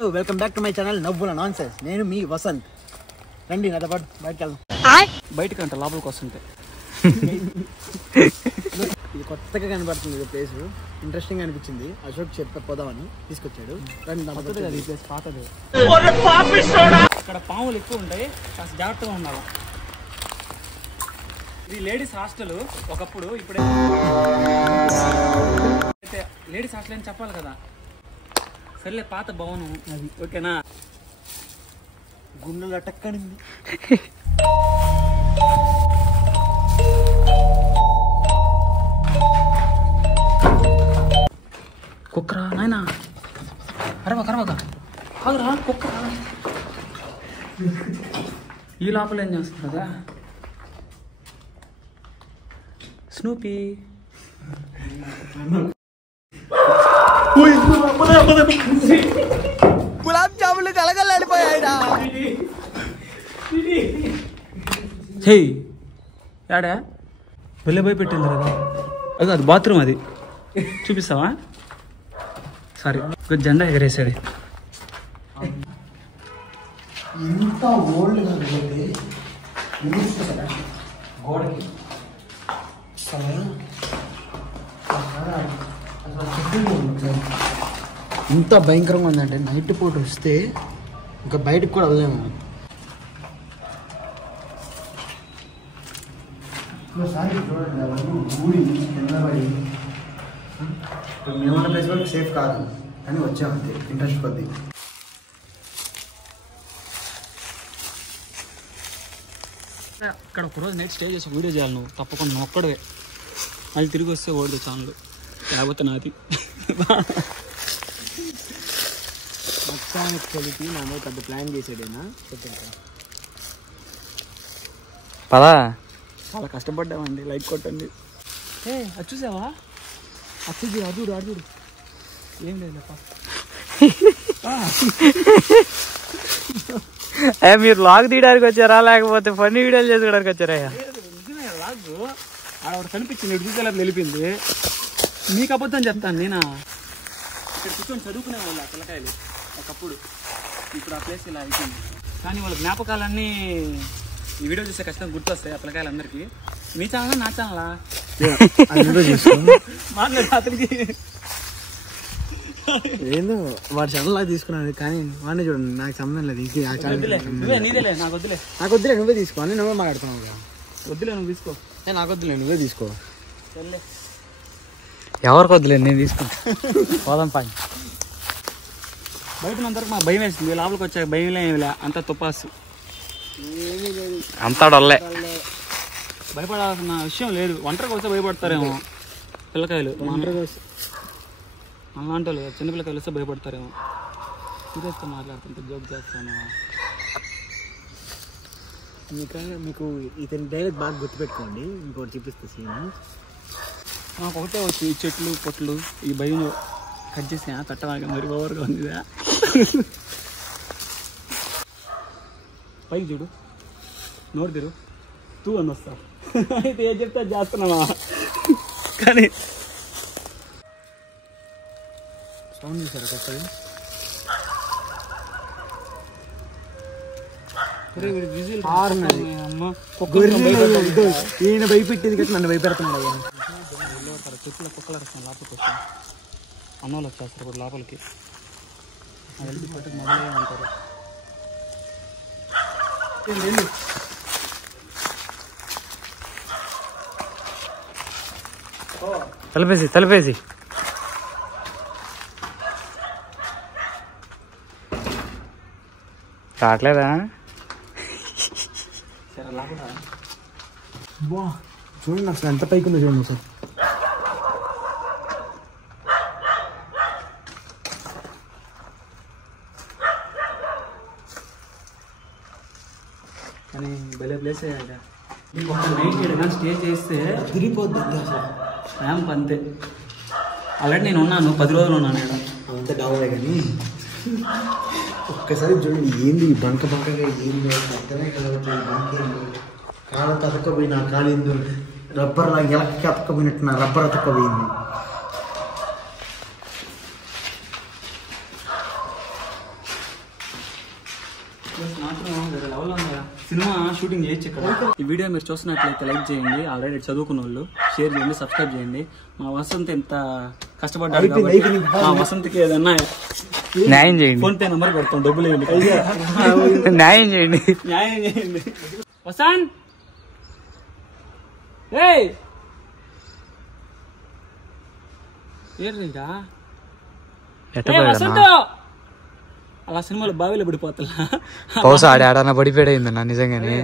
Welcome back to my channel నవ్వుల nonsense. నేను మీ వసంత్. రండి నాతో పాటు బయటకు వెళ్దాం. బయటకు అంట లోపలికి వస్తుంటే ఇది కొత్తగా కనబడుతుంది. ఇది ప్లేస్ ఇంట్రెస్టింగ్ అనిపించింది. అశోక్ చెప్పపోదామని తీసుకొచ్చాడు. ఈ ప్లేస్ పాతది. ఇక్కడ పాములు ఎక్కువ ఉంటాయి, కాస్త జాగ్రత్తగా ఉండాలి. ఇది లేడీస్ హాస్టల్ ఒకప్పుడు, ఇప్పుడే లేడీస్ హాస్టల్ అని చెప్పాలి కదా. సర్లే, పాత భవనం అది. ఓకేనా? గుండెలు అటక్కనింది. కుక్కరా నాయనా, అరవక కాదురా కుక్కరా. ఈ లోపల ఏం చేస్తుంది కదా స్నూపీ. గులాబ్ జాములు కలగలాడిపోయాయిరా. హే యాడా వెళ్ళే పోయి పెట్టింది కదా. అది బాత్రూమ్, అది చూపిస్తావా? సారీ, జెండా ఎగరేసాడు. ఇంత ఓల్డ్ గోడకి ఇంత భయంకరంగా ఉందంటే నైట్ పూట వస్తే ఇంకా బయటకు కూడా వదలేము. చూడండి అవన్నీ ఊడి నిలబడి. ఇప్పుడు మేమున్న ప్లేస్ వరకు సేఫ్ కాదు అని వచ్చామంతే, ఇంట్రెస్ట్ కొద్ది. ఇక్కడ ఒకరోజు నైట్ స్టే చేసి వీడియో చేయాలి నువ్వు, తప్పకుండా నువ్వు ఒక్కడే. మళ్ళీ తిరిగి వస్తే ఓడదు ఛానల్, లేకపోతే నాది. మొత్తానికి కలిపి నా మీద పెద్ద ప్లాన్ చేసాడేనా చెప్పాను. పదా చాలా కష్టపడ్డామండి, లైక్ కొట్టండి. అది చూసావా? అచ్చుది అడుగుడు అడుగుడు ఏం లేదు. మీరు లాగ్ తీయడానికి వచ్చారా లేకపోతే ఫన్నీ వీడియోలు చేసుకోవడానికి వచ్చారా? లాగ్ ఆడ కనిపించింది, చూసేలా తెలిపింది. మీకు అబద్ధం చెప్తాను నేనా? ఇక్కడ కూర్చొని చదువుకునే వాళ్ళు ఆ పిల్లకాయలు ఒకప్పుడు. ఇప్పుడు ఆ ప్లేస్ ఇలా అయిపోయింది. కానీ వాళ్ళ జ్ఞాపకాలన్నీ ఈ వీడియో చూస్తే ఖచ్చితంగా గుర్తొస్తాయి ఆ పిల్లకాయలందరికీ. మీ ఛానల్ నా ఛానలా మాట్లాడు అతనికి. ఏందో వాడి ఛానల్ లాగా తీసుకున్నాను, కానీ వాడిని చూడండి, నాకు సంబంధం లేదు. నీదేలే, నాకు వద్దులే. నాకు వద్దులే, నువ్వే తీసుకో అని నువ్వే మాట్లాడుతున్నావు. వద్దులే, నువ్వు తీసుకో. నాకు వద్దులే, నువ్వే తీసుకో. ఎవరికి వద్దులే, నేను తీసుకుంటా. పోదాం పై. బయట ఉన్నంతవరకు మాకు భయం వేస్తుంది, లోపలికి వచ్చాక భయం ఏమిలే, అంతా తుపాసు. అంతా డొల్లే, భయపడాల్సిన విషయం లేదు. ఒంటరికి వస్తే భయపడతారేమో పిల్లకాయలు. అలాంటి వాళ్ళు చిన్న పిల్లకాయలు వస్తే భయపడతారేమో. సీరియస్గా మాట్లాడుతుంటే జోక్ చేస్తాను. మీకు ఇతని డైరెక్ట్ బాగా గుర్తుపెట్టుకోండి. ఇంకోటి చూపిస్తా సీన్. నాకు ఒకటే వచ్చు, ఈ చెట్లు పొట్లు ఈ భయం కట్ చేసి తట్టలాగా మరి ఓవర్గా ఉందిదా. పైకి చూడు, నోరు తెరు, తూ అని వస్తా. అయితే ఏం చెప్తా చేస్తున్నావా? కానీ సౌండ్ చూసారా కొత్తది? ఈయన భయపెట్టేది కదా, నన్ను భయపెడుతున్నాడు. చెట్లు కుక్కలు వస్తాను లోపలికి వస్తాను. అన్నోళ్ళు వచ్చేస్తారు ఇప్పుడు లోపలికి. వెళ్ళి పట్టుకు మొదలే అంటారు. తలపేసి రావట్లేదా? సరే లాగా చూడండి అసలు ఎంత పైకి ఉందో చూడండి సార్. కానీ భలే ప్లేస్ అయ్యాక నైట్ ఏదైనా స్టే చేస్తే తిరిగిపోద్ది అసలు. ర్యాంప్ అంతే. ఆల్రెడీ నేను ఉన్నాను, 10 రోజులు ఉన్నాను ఇక్కడ. అంత డౌన్ కానీ ఒక్కసారి చూడండి, ఏంది బంకగా ఏంది అర్థమే కలవట్లేదు. బంకేంది కాళ్ళతో అతక్కపోయినా కాలింది, రబ్బర్ లాగా ఎలక్కి అతక్కపోయినట్టు నా రబ్బర్ అతక్కపోయింది. సినిమా షూటింగ్ చేయొచ్చు ఇక్కడ. ఈ వీడియో మీరు చూస్తున్నట్లయితే లైక్ చేయండి, ఆల్రెడీ చదువుకున్న వాళ్ళు షేర్ చేయండి, సబ్స్క్రైబ్ చేయండి. మా వసంత్ ఎంత కష్టపడ్డాడు కాబట్టి మా వసంత్కి ఏదన్నా న్యాయం చేయండి, ఫోన్ పే నెంబర్ పెడతాం, డబ్బులు వేయండి, న్యాయం చేయండి, న్యాయం చేయండి. వసంత్ ఏయ్ ఏర్రా వసంత్ అలా సినిమాలో బావిలో పడిపోతా బహుశా ఆడాడన్నా పడిపోయాడు నిజంగానే.